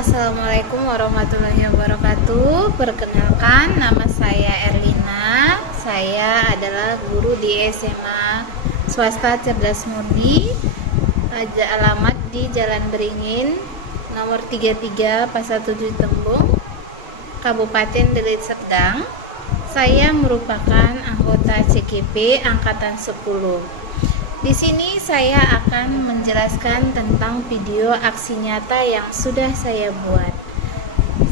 Assalamualaikum warahmatullahi wabarakatuh. Perkenalkan, nama saya Erlina. Saya adalah guru di SMA Swasta Cerdas Murni. Alamat di Jalan Beringin, nomor 33, Pasar 7 Tembung, Kabupaten Deli Serdang. Saya merupakan anggota CKP Angkatan 10. Di sini saya akan menjelaskan tentang video aksi nyata yang sudah saya buat.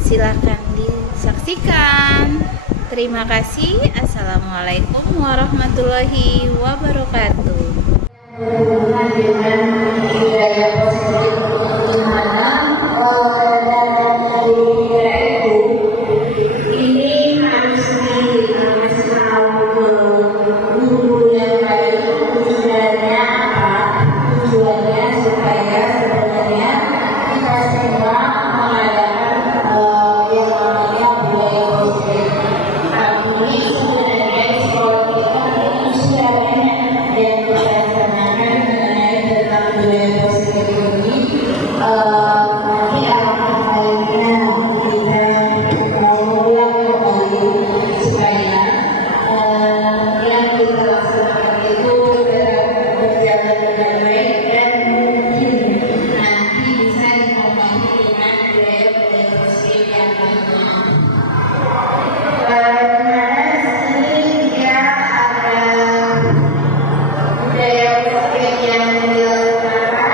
Silakan disaksikan. Terima kasih. Assalamualaikum warahmatullahi wabarakatuh. Berhubungan dengan budaya positif di mana dana dari negara itu ini harus dikasih tahu ke guru yang baik. Tujuannya apa? Tujuannya supaya sebenarnya kita semua mengadakan yang namanya budaya positif. Tapi sebenarnya di sekolah kita itu sudah banyak yang melaksanakan mengenai tentang budaya positif ini. Nanti alangkah baiknya kita mengulang kembali supaya yang kita laksanakan itu berjalan dengan baik dan mungkin nanti bisa ditambahi dengan budaya-budaya positif yang lainnya. Dimana di sini dia ada budaya positif yang dilaksanakan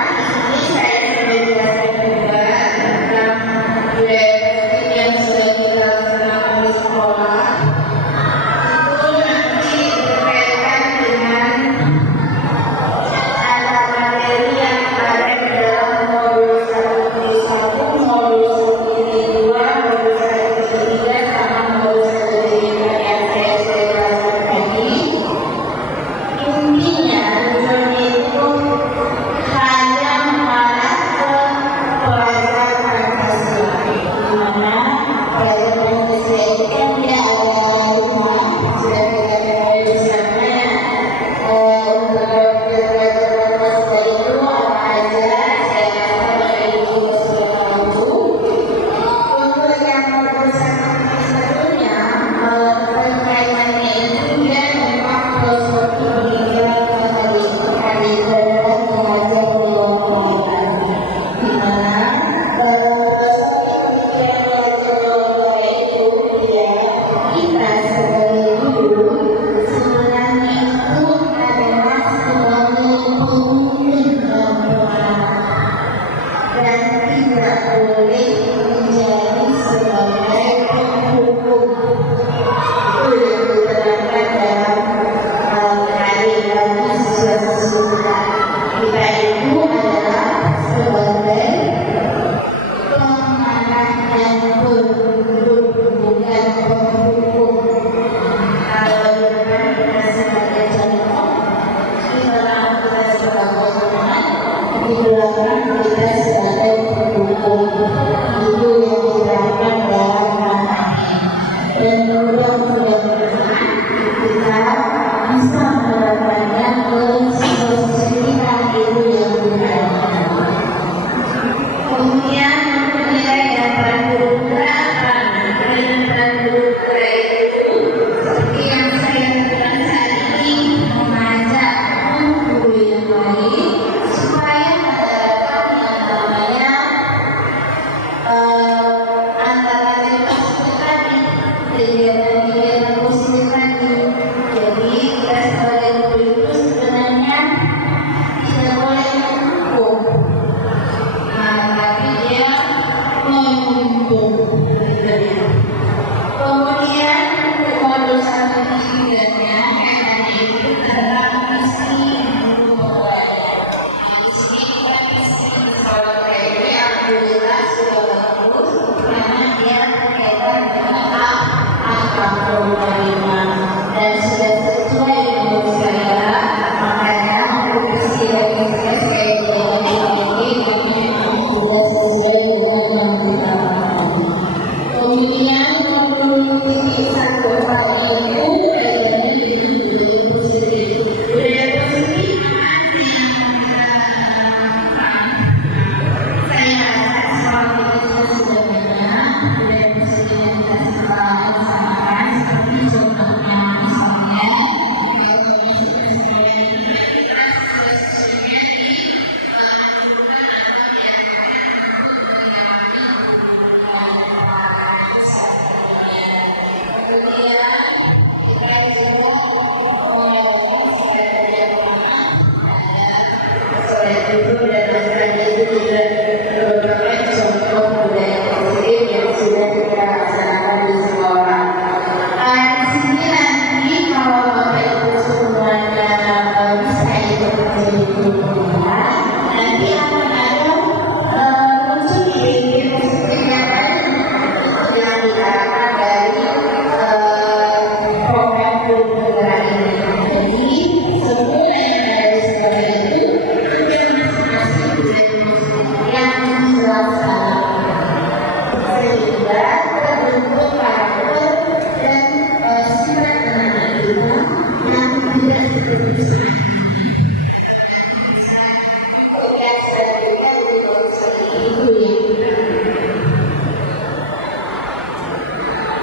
itu ya.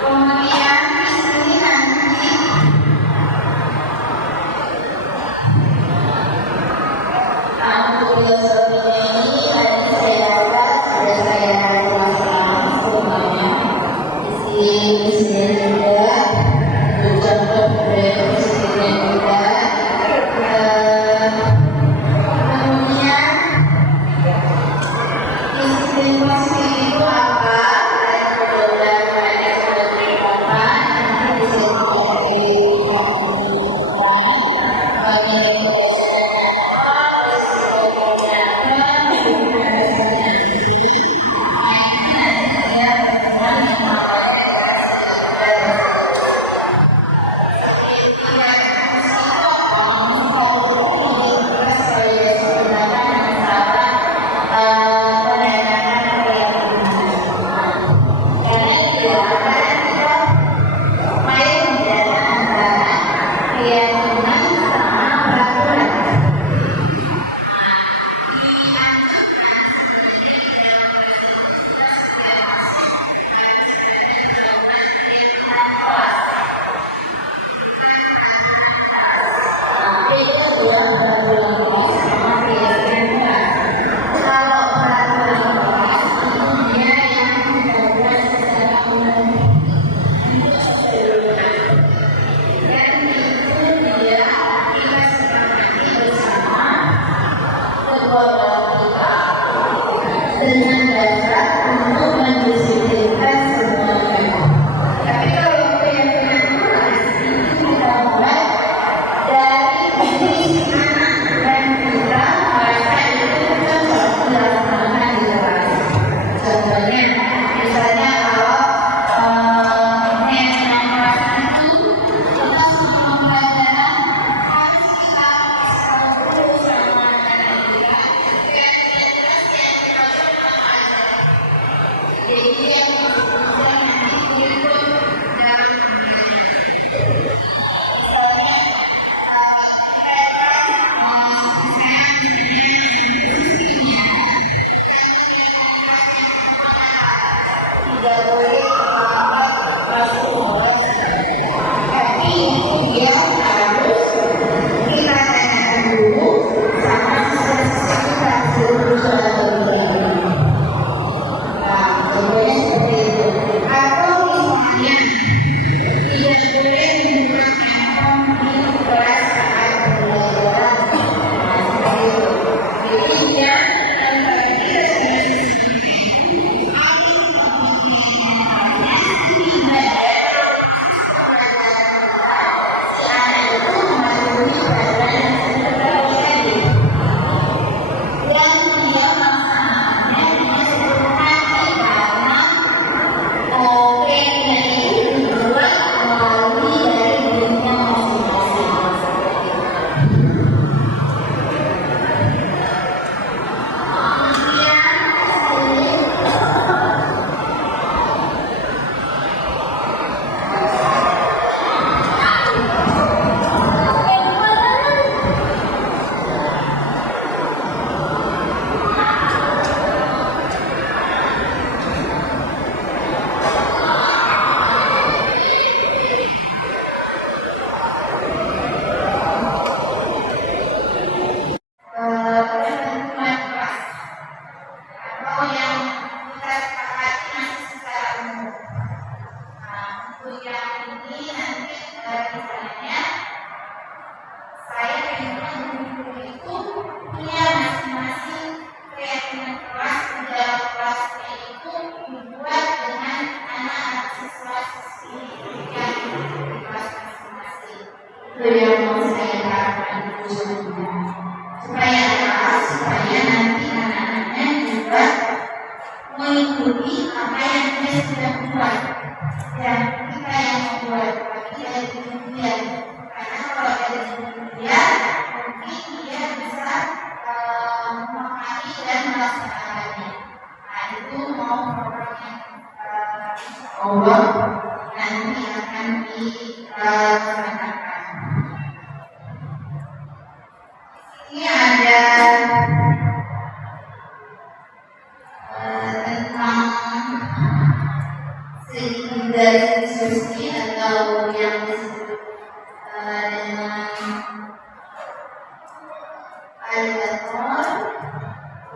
Kemudian di sini nanti untuk filosofinya ini tadi saya rasa sudah saya jelaskan semuanya. Di sini juga contoh dari presidennya juga. Kemudian di sini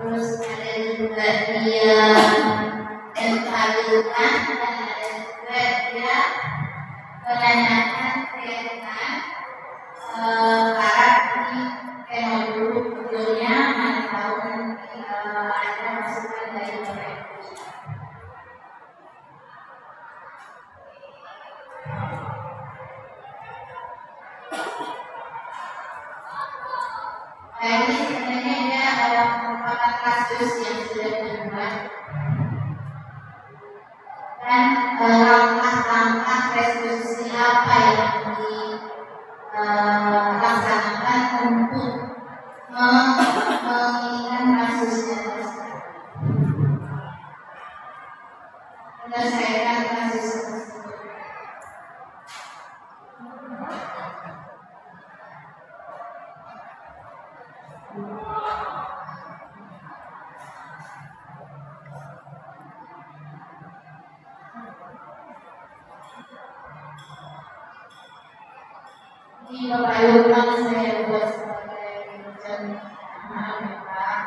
terus ada juga dia mentalkan, dan ada juga dia menanyakan tentang karat ini tema dulu sebetulnya mana tahu nanti ada masukan dari mereka. Nah, ini sebenarnya dia merupakan kasus yang sudah dibuat dan langkah-langkah resolusi apa yang dilaksanakan untuk menginginkan kasusnya tersebut, menyelesaikan kasus tersebut. Di Bapak Lukman saya buat sebagai contoh, maaf ya Pak.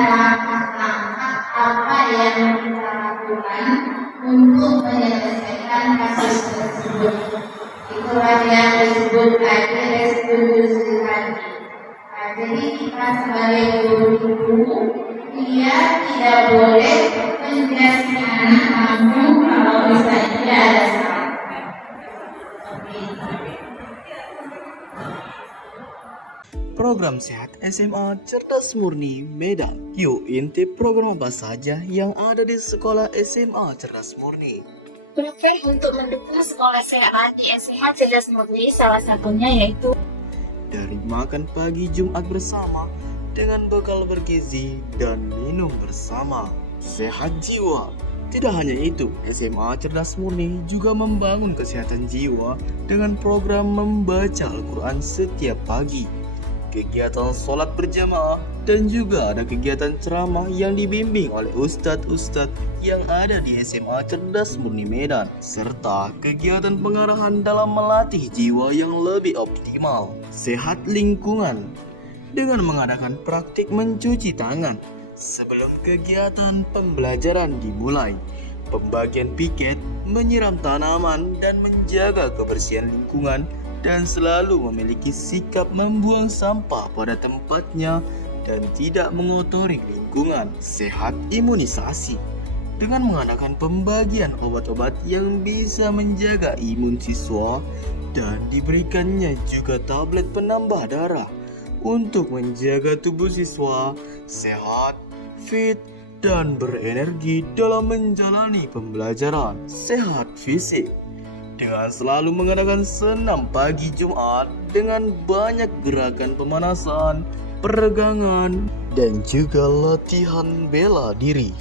Langkah-langkah apa yang kita lakukan untuk menyelesaikan kasus tersebut. Itulah yang disebut tadi restitusi tadi. Nah, jadi kita sebagai guru, dia tidak boleh menjelaskan anak kamu kalau misalnya dia ada salah. Program Sehat SMA Cerdas Murni Medan. Yuk intip program apa saja yang ada di sekolah SMA Cerdas Murni. Program untuk mendukung sekolah sehat di SMA Cerdas Murni salah satunya yaitu Dari makan pagi Jumat bersama dengan bekal bergizi dan minum bersama. Sehat jiwa. Tidak hanya itu, SMA Cerdas Murni juga membangun kesehatan jiwa dengan program membaca Al-Quran setiap pagi, kegiatan sholat berjamaah, dan juga ada kegiatan ceramah yang dibimbing oleh ustadz-ustadz yang ada di SMA Cerdas Murni Medan, serta kegiatan pengarahan dalam melatih jiwa yang lebih optimal. Sehat lingkungan dengan mengadakan praktik mencuci tangan sebelum kegiatan pembelajaran dimulai, pembagian piket, menyiram tanaman, dan menjaga kebersihan lingkungan, dan selalu memiliki sikap membuang sampah pada tempatnya dan tidak mengotori lingkungan. Sehat imunisasi dengan mengadakan pembagian obat-obat yang bisa menjaga imun siswa dan diberikannya juga tablet penambah darah untuk menjaga tubuh siswa sehat, fit, dan berenergi dalam menjalani pembelajaran. Sehat fisik dengan selalu mengadakan senam pagi Jumat dengan banyak gerakan pemanasan, peregangan, dan juga latihan bela diri.